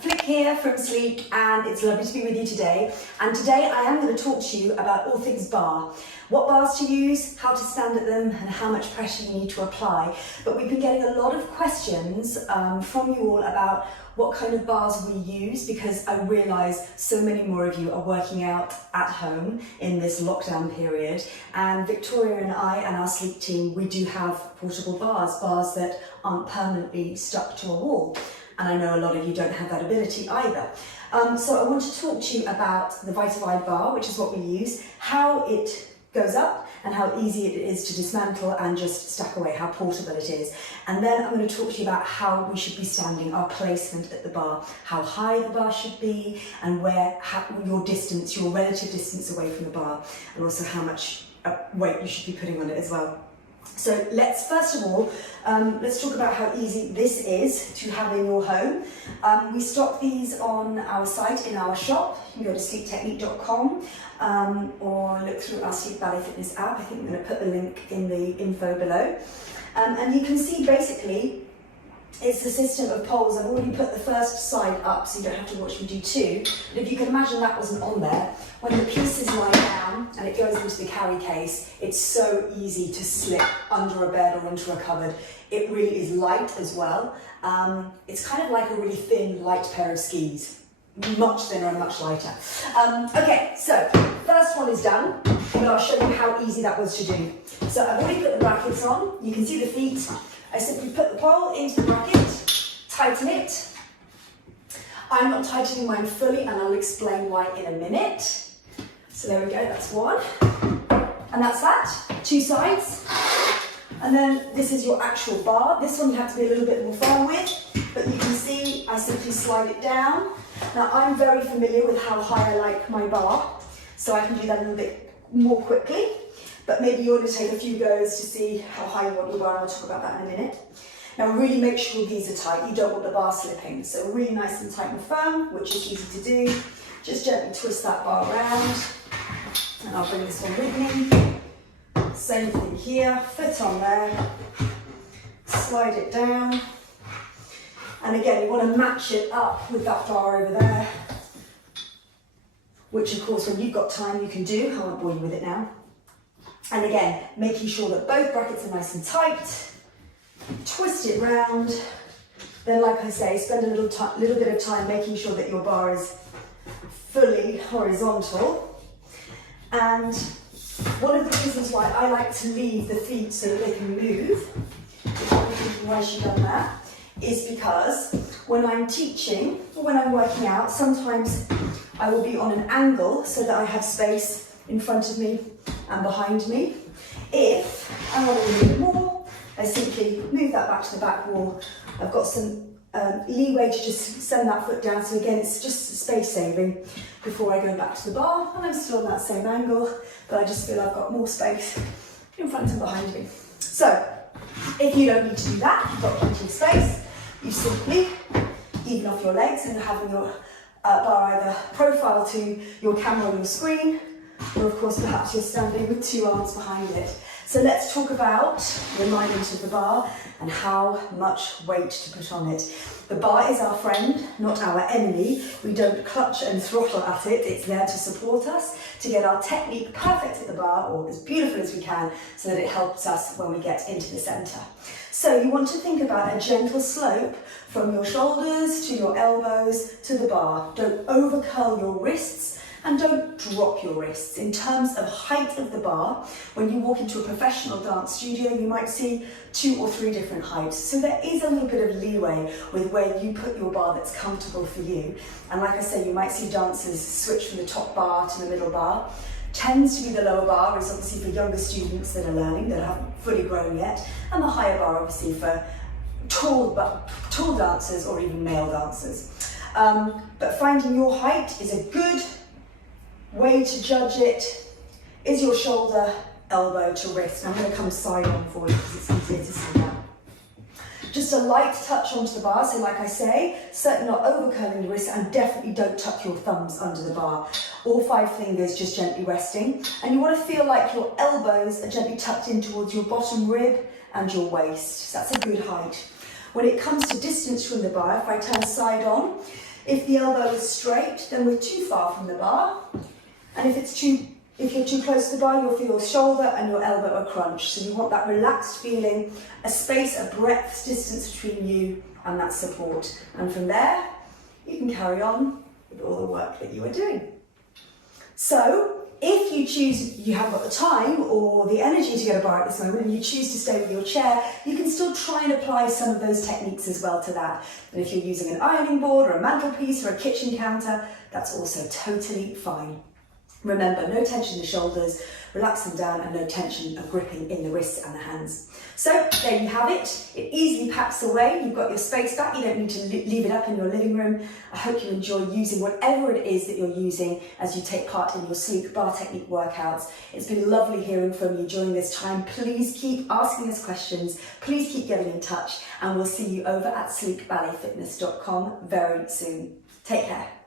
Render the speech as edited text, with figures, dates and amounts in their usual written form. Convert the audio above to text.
Flick here from Sleek, and it's lovely to be with you today. And today I am going to talk to you about all things bar. What bars to use, how to stand at them, and how much pressure you need to apply. But we've been getting a lot of questions from you all about what kind of bars we use, because I realise so many more of you are working out at home in this lockdown period. And Victoria and I and our Sleek team, we do have portable bars that aren't permanently stuck to a wall. And I know a lot of you don't have that ability either. So I want to talk to you about the Vitalide bar, which is what we use, how it goes up and how easy it is to dismantle and just stack away, how portable it is. And then I'm going to talk to you about how we should be standing, our placement at the bar, how high the bar should be, and your distance, your relative distance away from the bar, and also how much weight you should be putting on it as well. So let's first of all, let's talk about how easy this is to have in your home. We stock these on our site, in our shop. You can go to sleektechnique.com or look through our Sleek Barre Fitness app. I think I'm going to put the link in the info below. And you can see basically it's the system of poles. I've already put the first side up so you don't have to watch me do two. But if you can imagine that wasn't on there, when the pieces lie down and it goes into the carry case, it's so easy to slip under a bed or into a cupboard. It really is light as well. It's kind of like a really thin, light pair of skis. Much thinner and much lighter. Okay, so first one is done, but I'll show you how easy that was to do. So I've already put the brackets on. You can see the feet. I simply put the pole into the bracket, tighten it. I'm not tightening mine fully, and I'll explain why in a minute. So there we go, that's one. And that's that, two sides. And then this is your actual bar. This one you have to be a little bit more firm with, but you can see I simply slide it down. Now I'm very familiar with how high I like my bar, so I can do that a little bit more quickly. But maybe you want to take a few goes to see how high you want your bar, and I'll talk about that in a minute. Now really make sure these are tight. You don't want the bar slipping. So really nice and tight and firm, which is easy to do. Just gently twist that bar around. And I'll bring this one with me. Same thing here, foot on there. Slide it down. And again, you want to match it up with that bar over there. Which of course, when you've got time, you can do. I won't bore you with it now. And again, making sure that both brackets are nice and tight. Twist it round. Then, like I say, spend a little bit of time making sure that your bar is fully horizontal. And one of the reasons why I like to leave the feet so that they can move, why she's done that, is because when I'm teaching or when I'm working out, sometimes I will be on an angle so that I have space in front of me and behind me. If I want to move more, I simply move that back to the back wall. I've got some leeway to just send that foot down. So again, it's just space saving before I go back to the bar, and I'm still on that same angle, but I just feel I've got more space in front and behind me. So if you don't need to do that, you've got plenty of space, you simply even off your legs and having your bar either profile to your camera or your screen, or of course perhaps you're standing with two arms behind it. So let's talk about the alignment of the bar and how much weight to put on it. The bar is our friend, not our enemy. We don't clutch and throttle at it. It's there to support us, to get our technique perfect at the bar, or as beautiful as we can, so that it helps us when we get into the centre. So you want to think about a gentle slope from your shoulders to your elbows to the bar. Don't overcurl your wrists, and don't drop your wrists. In terms of height of the bar, when you walk into a professional dance studio, you might see 2 or 3 different heights. So there is a little bit of leeway with where you put your bar that's comfortable for you. And like I say, you might see dancers switch from the top bar to the middle bar. Tends to be the lower bar is obviously for younger students that are learning, that haven't fully grown yet. And the higher bar obviously for tall dancers or even male dancers. But finding your height is a good way to judge it. Is your shoulder, elbow to wrist. I'm going to come side on for you because it's easier to see that. Just a light touch onto the bar, so like I say, certainly not overcurling your wrist, and definitely don't tuck your thumbs under the bar. All 5 fingers just gently resting. And you want to feel like your elbows are gently tucked in towards your bottom rib and your waist. So that's a good height. When it comes to distance from the bar, if I turn side on, If the elbow is straight, then we're too far from the bar. And if you're too close to the bar, you'll feel your shoulder and your elbow are crunched. So you want that relaxed feeling, a space, a breath's distance between you and that support. And from there, you can carry on with all the work that you are doing. So, if you choose, you haven't got the time or the energy to go to bar at this moment and you choose to stay with your chair, you can still try and apply some of those techniques as well to that. And if you're using an ironing board or a mantelpiece or a kitchen counter, that's also totally fine. Remember, no tension in the shoulders, relax them down, and no tension of gripping in the wrists and the hands. So there you have it. It easily packs away. You've got your space back. You don't need to leave it up in your living room. I hope you enjoy using whatever it is that you're using as you take part in your sleek bar technique workouts. It's been lovely hearing from you during this time. Please keep asking us questions. Please keep getting in touch, and we'll see you over at sleekballetfitness.com very soon. Take care.